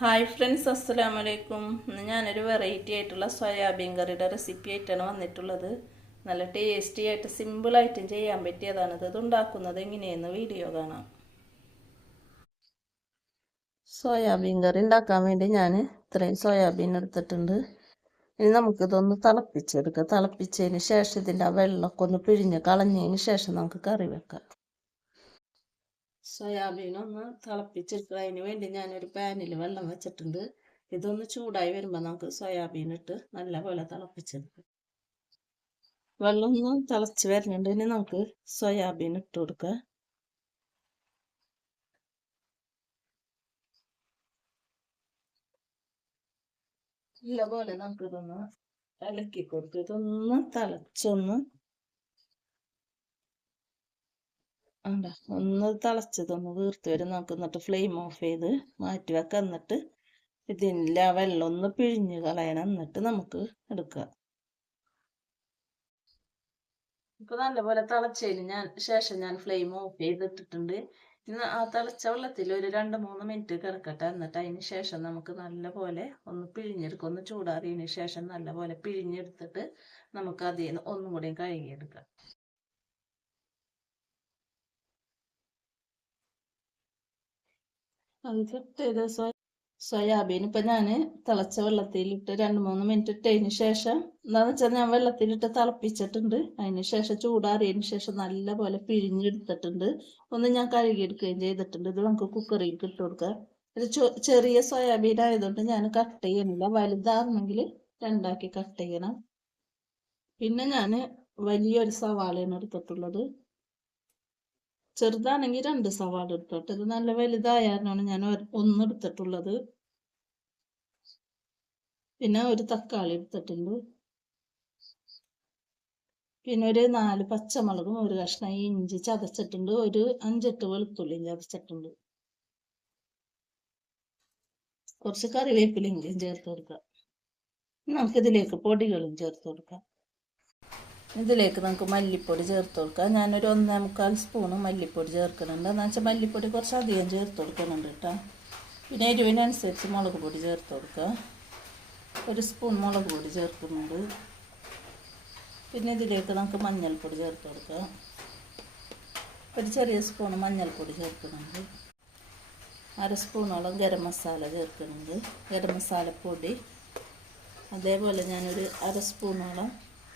Hi friends അസ്സലാമു അലൈക്കും ഞാനൊരു വെറൈറ്റി ആയിട്ടുള്ള സോയാബീൻ കറിയുടെ റെസിപ്പി ആയിട്ടാണ് വന്നിട്ടുള്ളത്. നല്ല ടേസ്റ്റി ആയിട്ട് സിമ്പിളായിട്ടും ചെയ്യാൻ പറ്റിയതാണിത് ഇത് ഉണ്ടാക്കുന്നത് എങ്ങനെയെന്ന് വീഡിയോ കാണാം. സോയാബീൻ കറി ഉണ്ടാക്കാൻ വേണ്ടി ഞാൻ ഇത്രയും സോയാബീൻ എടുത്തിട്ടുണ്ട്. ഇനി നമുക്കിതൊന്ന് തിളപ്പിച്ചെടുക്കാം. തിളപ്പിച്ചതിന് ശേഷം ഇതിന്റെ ആ വെള്ളമൊക്കെ ഒന്ന് പിഴിഞ്ഞ് കളഞ്ഞതിന് ശേഷം നമുക്ക് കറി വെക്കാം. സോയാബീൻ ഒന്ന് തിളപ്പിച്ചെടുക്കുക അതിന് വേണ്ടി ഞാനൊരു പാനിൽ വെള്ളം വെച്ചിട്ടുണ്ട്. ഇതൊന്ന് ചൂടായി വരുമ്പോൾ നമുക്ക് സോയാബീൻ ഇട്ട് നല്ലപോലെ തിളപ്പിച്ചെടുക്കാം. വെള്ളം ഒന്ന് തിളച്ച് വരുന്നുണ്ട്. ഇനി നമുക്ക് സോയാബീൻ ഇട്ട് കൊടുക്കുക ഇതേപോലെ നമുക്കിതൊന്ന് ഇളക്കി കൊടുക്കുക ഇതൊന്ന് തിളച്ചൊന്ന് ആണ്ട ഒന്ന് തിളച്ചതൊന്ന് വീർത്ത് വരും നമുക്ക് എന്നിട്ട് ഫ്ലെയിം ഓഫ് ചെയ്ത് മാറ്റി വെക്കാം. എന്നിട്ട് ഇതിന്റെ വെള്ളം ഒന്ന് പിഴിഞ്ഞ് കളയണം. എന്നിട്ട് നമുക്ക് എടുക്കാം ഇപ്പൊ നല്ലപോലെ തിളച്ചതിന് ഞാൻ ശേഷം ഞാൻ ഫ്ലെയിം ഓഫ് ചെയ്തിട്ടിട്ടുണ്ട്. ഇന്ന് ആ തിളച്ച വെള്ളത്തിൽ ഒരു രണ്ട് മൂന്ന് മിനിറ്റ് കിടക്കട്ടെ. എന്നിട്ട് അതിന് ശേഷം നമുക്ക് നല്ലപോലെ ഒന്ന് പിഴിഞ്ഞെടുക്കാം. ഒന്ന് ചൂടാറിയതിന് ശേഷം നല്ലപോലെ പിഴിഞ്ഞെടുത്തിട്ട് നമുക്ക് അതിൽ നിന്ന് ഒന്നും കൂടി കഴുകിയെടുക്കാം. അത് കിട്ടിയത് സോയാബീൻ ഇപ്പം ഞാൻ തിളച്ച വെള്ളത്തിലിട്ട് രണ്ട് മൂന്ന് മിനിറ്റ് ഇട്ടതിന് ശേഷം എന്താണെന്ന് വെച്ചാൽ ഞാൻ വെള്ളത്തിലിട്ട് തിളപ്പിച്ചിട്ടുണ്ട്. അതിന് ശേഷം ചൂടാറിയതിന് ശേഷം നല്ല പോലെ പിഴിഞ്ഞെടുത്തിട്ടുണ്ട്. ഒന്ന് ഞാൻ കഴുകിയെടുക്കുകയും ചെയ്തിട്ടുണ്ട്. ഇത് നമുക്ക് കുക്കറിൽ ഇട്ട് കൊടുക്കാം. ഇത് ചെറിയ സോയാബീൻ ആയതുകൊണ്ട് ഞാൻ കട്ട് ചെയ്യണില്ല വലുതാണെങ്കിൽ രണ്ടാക്കി കട്ട് ചെയ്യണം. പിന്നെ ഞാൻ വലിയൊരു സവാളയാണ് എടുത്തിട്ടുള്ളത്. ചെറുതാണെങ്കിൽ രണ്ട് സവാള എടുത്തോട്ടെ. ഇത് നല്ല വലുതായാലാണ് ഞാൻ ഒന്ന് എടുത്തിട്ടുള്ളത്. പിന്നെ ഒരു തക്കാളി എടുത്തിട്ടുണ്ട്. പിന്നെ ഒരു നാല് പച്ചമുളകും ഒരു കഷ്ണം ഇഞ്ചി ചതച്ചിട്ടുണ്ട്. ഒരു അഞ്ചെട്ട് വെളുത്തുള്ളിയും ചതച്ചിട്ടുണ്ട്. കുറച്ച് കറിവേപ്പിലെങ്കിലും ചേർത്ത് കൊടുക്കാം. നമുക്കിതിലേക്ക് പൊടികളും ചേർത്ത് കൊടുക്കാം. ഇതിലേക്ക് നമുക്ക് മല്ലിപ്പൊടി ചേർത്ത് കൊടുക്കാം. ഞാനൊരു ഒന്നേ മുക്കാൽ സ്പൂണ് മല്ലിപ്പൊടി ചേർക്കുന്നുണ്ട്. എന്ന് വെച്ചാൽ മല്ലിപ്പൊടി കുറച്ച് അധികം ചേർത്ത് കൊടുക്കുന്നുണ്ട് കേട്ടോ. പിന്നെ എരിവിനനുസരിച്ച് മുളക് പൊടി ചേർത്ത് കൊടുക്കുക ഒരു സ്പൂൺ മുളക് പൊടി ചേർക്കുന്നുണ്ട്. പിന്നെ ഇതിലേക്ക് നമുക്ക് മഞ്ഞൾപ്പൊടി ചേർത്ത് കൊടുക്കാം. ഒരു ചെറിയ സ്പൂൺ മഞ്ഞൾപ്പൊടി ചേർക്കുന്നുണ്ട്. അര സ്പൂണോളം ഗരം മസാല ചേർക്കുന്നുണ്ട്. ഗരം മസാലപ്പൊടി. അതേപോലെ ഞാനൊരു അര സ്പൂണോളം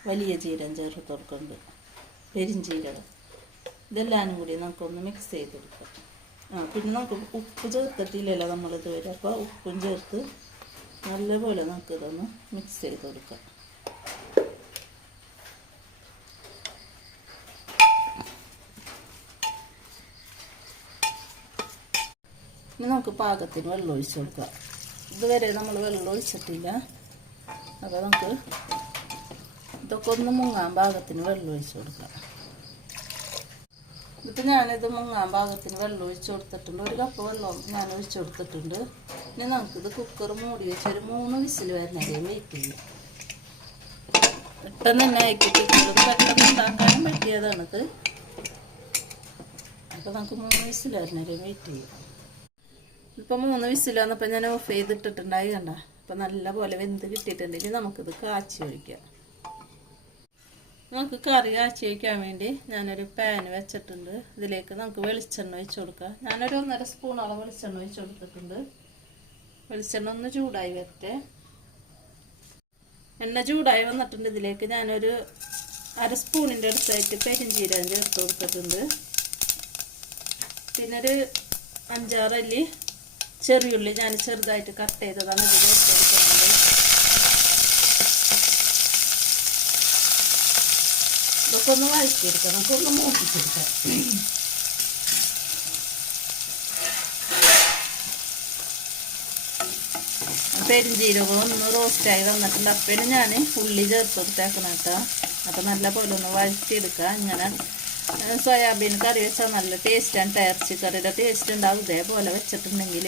വലിയ ജീരം ചേർത്ത് കൊടുക്കുന്നുണ്ട് പെരിഞ്ചീരകം. ഇതെല്ലാം കൂടി നമുക്കൊന്ന് മിക്സ് ചെയ്തെടുക്കാം. ആ പിന്നെ നമുക്ക് ഉപ്പ് ചേർത്തിട്ടില്ലല്ലോ നമ്മളിത് വരെ അപ്പോൾ ഉപ്പും ചേർത്ത് നല്ലപോലെ നമുക്ക് ഇതൊന്ന് മിക്സ് ചെയ്ത് കൊടുക്കാം ഇനി നമുക്ക് പാകത്തിന് വെള്ളം ഒഴിച്ച് കൊടുക്കാം. ഇതുവരെ നമ്മൾ വെള്ളം ഒഴിച്ചിട്ടില്ല. അപ്പോൾ നമുക്ക് ഇതൊക്കെ ഒന്ന് മുങ്ങാൻ പാകത്തിന് വെള്ളം ഒഴിച്ചു കൊടുക്കാം എന്നിട്ട് ഞാനിത് മുങ്ങാൻ പാകത്തിന് വെള്ളം ഒഴിച്ചു കൊടുത്തിട്ടുണ്ട്. ഒരു കപ്പ് വെള്ളം ഞാൻ ഒഴിച്ചു കൊടുത്തിട്ടുണ്ട്. ഇനി നമുക്കിത് കുക്കർ മൂടി വെച്ച് ഒരു മൂന്ന് വിസിൽ വരുന്നതേ വെയിക്കില്ല പെട്ടെന്ന് തന്നെ ആയിക്കിട്ടും പെട്ടെന്ന് ഉണ്ടാക്കാനും പറ്റിയതാണിത് അപ്പോൾ നമുക്ക് മൂന്ന് വിസിൽ വരുന്നവരെയും വെയിറ്റ് ചെയ്യാം. ഇപ്പം മൂന്ന് വിസിൽ വന്നപ്പോൾ ഞാൻ ഓഫ് ചെയ്തിട്ടിട്ടുണ്ടായി കണ്ട. അപ്പം നല്ല പോലെ വെന്ത് കിട്ടിയിട്ടുണ്ട്. ഇനി നമുക്കിത് കാച്ചി ഒഴിക്കാം. നമുക്ക് കറി കാച്ചി വയ്ക്കാൻ വേണ്ടി ഞാനൊരു പാൻ വെച്ചിട്ടുണ്ട്. ഇതിലേക്ക് നമുക്ക് വെളിച്ചെണ്ണ ഒഴിച്ചു കൊടുക്കാം. ഞാനൊരു ഒന്നര സ്പൂണോളം വെളിച്ചെണ്ണ ഒഴിച്ചു കൊടുത്തിട്ടുണ്ട്. വെളിച്ചെണ്ണ ഒന്ന് ചൂടായി വരട്ടെ. എണ്ണ ചൂടായി വന്നിട്ടുണ്ട്. ഇതിലേക്ക് ഞാനൊരു അര സ്പൂണിന്റെ അടുത്തായിട്ട് പെരിഞ്ചീരകം ചേർത്ത് കൊടുത്തിട്ടുണ്ട്. പിന്നെ ഒരു അഞ്ചാറല്ലി ചെറിയുള്ളി ഞാൻ ചെറുതായിട്ട് കട്ട് ചെയ്തതാണ്. ഇത് ചേർത്ത് ഇതൊക്കെ ഒന്ന് വഴറ്റിയെടുക്കാം. നമുക്കൊന്ന് മൂപ്പിച്ചെടുക്കാം. പെരിഞ്ചീരകം ഒന്ന് റോസ്റ്റായി വന്നിട്ടുണ്ട്. അപ്പോഴും ഞാൻ ഉള്ളി ചേർത്ത് കൊടുത്തേക്കണം കേട്ടോ. അപ്പം നല്ല പോലെ ഒന്ന് വഴറ്റിയെടുക്കുക. ഇങ്ങനെ സോയാബീൻ കറി വെച്ചാൽ നല്ല ടേസ്റ്റാണ് ഇറച്ചി കറിയുടെ ടേസ്റ്റ് ഉണ്ടാവും. ഇതേപോലെ വെച്ചിട്ടുണ്ടെങ്കിൽ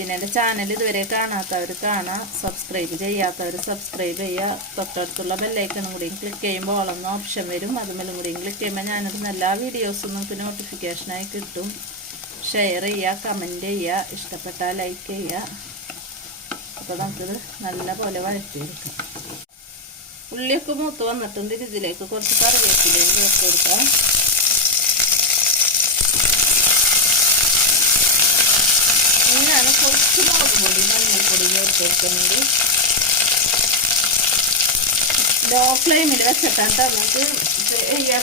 പിന്നെ എന്റെ ചാനൽ ഇതുവരെ കാണാത്തവർ കാണാം സബ്സ്ക്രൈബ് ചെയ്യാത്തവർ സബ്സ്ക്രൈബ് ചെയ്യുക. തൊട്ടടുത്തുള്ള ബെല്ലൈക്കണും കൂടിയും ക്ലിക്ക് ചെയ്യുമ്പോൾ ഓളെന്ന ഓപ്ഷൻ വരും. അതുമല്ലും കൂടിയും ക്ലിക്ക് ചെയ്യുമ്പോൾ ഞാനിടുന്ന എല്ലാ വീഡിയോസും നമുക്ക് നോട്ടിഫിക്കേഷനായി കിട്ടും. ഷെയർ ചെയ്യുക കമന്റ് ചെയ്യുക ഇഷ്ടപ്പെട്ടാൽ ലൈക്ക് ചെയ്യുക. അപ്പോൾ നമുക്കിത് നല്ല പോലെ വഴറ്റിയെടുക്കാം ഉള്ളിയൊക്കെ മൂത്ത് വന്നിട്ടുണ്ട്. ഇതിലേക്ക് കുറച്ച് കറിവേപ്പിലേക്ക് ചേർത്ത് കൊടുക്കാം ഞാൻ കുറച്ച് പൊടി മഞ്ഞൾപ്പൊടി ചേർത്ത് കൊടുക്കുന്നുണ്ട് ലോ ഫ്ലെയിമിൽ വെച്ചിട്ടാണ് നമുക്ക്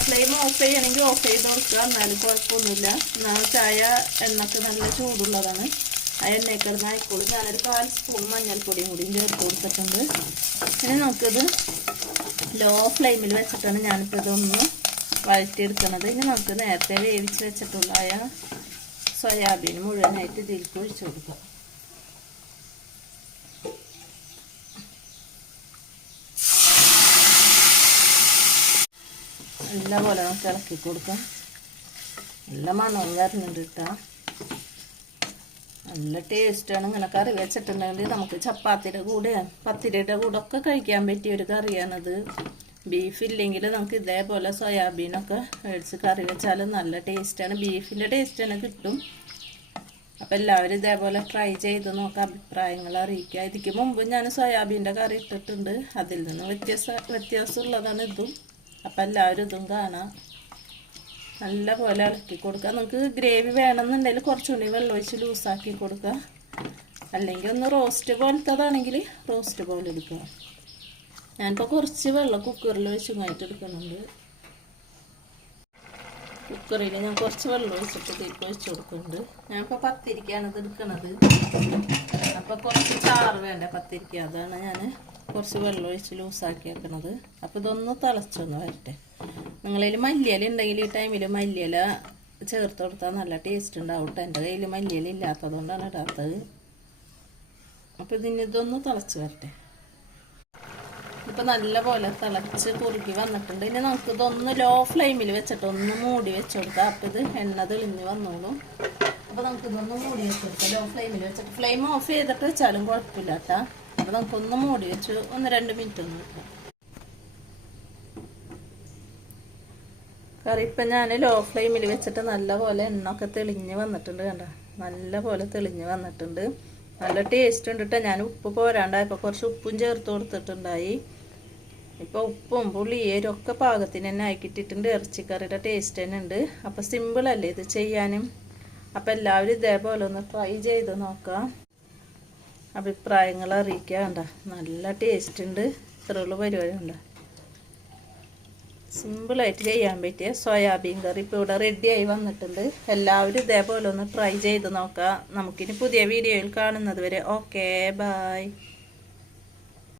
ഫ്ലെയിം ഓഫ് ചെയ്യണമെങ്കിൽ ഓഫ് ചെയ്ത് കൊടുക്കുക എന്നാലും കുഴപ്പമൊന്നുമില്ല എന്നാൽ ചായ എണ്ണക്ക് നല്ല ചൂടുള്ളതാണ് ആ ആയിക്കോളൂ ഞാനൊരു കാൽ സ്പൂൺ മഞ്ഞൾപ്പൊടിയും കൂടിയും ചേർത്ത് കൊടുത്തിട്ടുണ്ട് ഇനി നമുക്കിത് ലോ ഫ്ലെയിമിൽ വെച്ചിട്ടാണ് ഞാനിപ്പോൾ ഇതൊന്ന് വഴറ്റിയെടുക്കുന്നത് ഇനി നമുക്ക് നേരത്തെ വേവിച്ച് വെച്ചിട്ടുള്ള സോയാബീൻ മുഴുവനായിട്ട് ഇതിലേക്ക് ഒഴിച്ചു കൊടുക്കാം നല്ല പോലെ നമുക്ക് ഇളക്കി കൊടുക്കാം. നല്ല മണവും വരുന്നുണ്ട് കേട്ടോ നല്ല ടേസ്റ്റാണ് ഇങ്ങനെ കറി വെച്ചിട്ടുണ്ടെങ്കിൽ നമുക്ക് ചപ്പാത്തിയുടെ കൂടെ പത്തിരിയുടെ കൂടെ ഒക്കെ കഴിക്കാൻ പറ്റിയ ഒരു കറിയാണത്. ബീഫ് ഇല്ലെങ്കിൽ നമുക്ക് ഇതേപോലെ സോയാബീനൊക്കെ മേടിച്ച് കറി വെച്ചാൽ നല്ല ടേസ്റ്റാണ് ബീഫിന്റെ ടേസ്റ്റ് തന്നെ കിട്ടും. അപ്പം എല്ലാവരും ഇതേപോലെ ട്രൈ ചെയ്ത് നോക്കാം അഭിപ്രായങ്ങൾ അറിയിക്കുക. ഇതിക്ക് മുമ്പ് ഞാൻ സോയാബീന്റെ കറി ഇട്ടിട്ടുണ്ട്. അതിൽ നിന്ന് വ്യത്യാസ വ്യത്യാസമുള്ളതാണ് ഇതും. അപ്പം എല്ലാവരും ഇതും കാണാം. നല്ല പോലെ ഇളക്കി കൊടുക്കുക നിങ്ങൾക്ക് ഗ്രേവി വേണമെന്നുണ്ടെങ്കിൽ കുറച്ചുകൂടി വെള്ളം ഒഴിച്ച് ലൂസാക്കി കൊടുക്കുക അല്ലെങ്കിൽ ഒന്ന് റോസ്റ്റ് പോലത്തതാണെങ്കിൽ റോസ്റ്റ് പോലെ എടുക്കുക ഞാനിപ്പോൾ കുറച്ച് വെള്ളം കുക്കറിൽ ഒഴിച്ചുമായിട്ട് എടുക്കുന്നുണ്ട്. കുക്കറിൽ ഞാൻ കുറച്ച് വെള്ളം ഒഴിച്ചിട്ട് തീപ്പ് ഒഴിച്ച് കൊടുക്കുന്നുണ്ട്. ഞാനിപ്പോൾ പത്തിരിക്കാണ് ഇത് എടുക്കുന്നത് അപ്പോൾ കുറച്ച് ചാറ് വേണ്ട പത്തിരിക്ക? അതാണ് ഞാൻ കുറച്ച് വെള്ളം ഒഴിച്ച് ലൂസാക്കി വെക്കണത്. അപ്പോൾ ഇതൊന്ന് തിളച്ചൊന്ന് വരട്ടെ. നിങ്ങളതിൽ മല്ലിയില ഉണ്ടെങ്കിൽ ഈ ടൈമിൽ മല്ലിയില ചേർത്ത് കൊടുത്താൽ നല്ല ടേസ്റ്റ് ഉണ്ടാവും കേട്ടോ എന്റെ കയ്യിൽ മല്ലിയില ഇല്ലാത്തതുകൊണ്ടാണ് ഇടാത്തത് അപ്പോൾ ഇതിന് ഇതൊന്ന് തിളച്ച് വരട്ടെ. ഇപ്പം നല്ലപോലെ തിളച്ച് കുറുകി വന്നിട്ടുണ്ട്. ഇനി നമുക്ക് ഇതൊന്ന് ലോ ഫ്ലെയിമിൽ വെച്ചിട്ട് ഒന്ന് മൂടി വെച്ച് കൊടുക്കാം അപ്പം ഇത് എണ്ണ തെളിഞ്ഞ് വന്നോളും. അപ്പോൾ നമുക്ക് ഇതൊന്ന് മൂടി വെച്ച് കൊടുക്കാം. ലോ ഫ്ലെയിമിൽ വെച്ചിട്ട് ഫ്ലെയിം ഓഫ് ചെയ്തിട്ട് വെച്ചാലും കുഴപ്പമില്ല കേട്ടോ അപ്പോൾ നമുക്കൊന്ന് മൂടി വെച്ച് ഒന്ന് രണ്ട് മിനിറ്റ് ഒന്ന് വെക്കാം. കറി ഇപ്പം ഞാൻ ലോ ഫ്ലെയിമിൽ വെച്ചിട്ട് നല്ലപോലെ എണ്ണൊക്കെ എണ്ണ തെളിഞ്ഞ് വന്നിട്ടുണ്ട് കണ്ട? നല്ലപോലെ തെളിഞ്ഞ് വന്നിട്ടുണ്ട്. നല്ല ടേസ്റ്റ് ഉണ്ട് ഞാൻ ഉപ്പ് പോരാണ്ടായപ്പോൾ കുറച്ച് ഉപ്പും ചേർത്ത് കൊടുത്തിട്ടുണ്ടായി. ഇപ്പോൾ ഉപ്പും പുളിയേരും ഒക്കെ പാകത്തിന് തന്നെ ആക്കിയിട്ടിട്ടുണ്ട് ഇറച്ചിക്കറിയുടെ ടേസ്റ്റ് തന്നെ ഉണ്ട്. അപ്പോൾ സിമ്പിളല്ലേ ഇത് ചെയ്യാനും? അപ്പോൾ എല്ലാവരും ഇതേപോലെ ഒന്ന് ട്രൈ ചെയ്ത് നോക്കാം. അഭിപ്രായങ്ങൾ അറിയിക്കുക കണ്ട. നല്ല ടേസ്റ്റ് ഉണ്ട്. ഇത്രയുള്ള പരിപാടി ഉണ്ട് സിമ്പിളായിട്ട് ചെയ്യാൻ പറ്റിയ സോയാബീൻ കറി ഇപ്പോൾ ഇവിടെ റെഡിയായി വന്നിട്ടുണ്ട്. എല്ലാവരും ഇതേപോലെ ഒന്ന് ട്രൈ ചെയ്ത് നോക്കാം. നമുക്കിനി പുതിയ വീഡിയോയിൽ കാണുന്നത് വരെ. Okay bye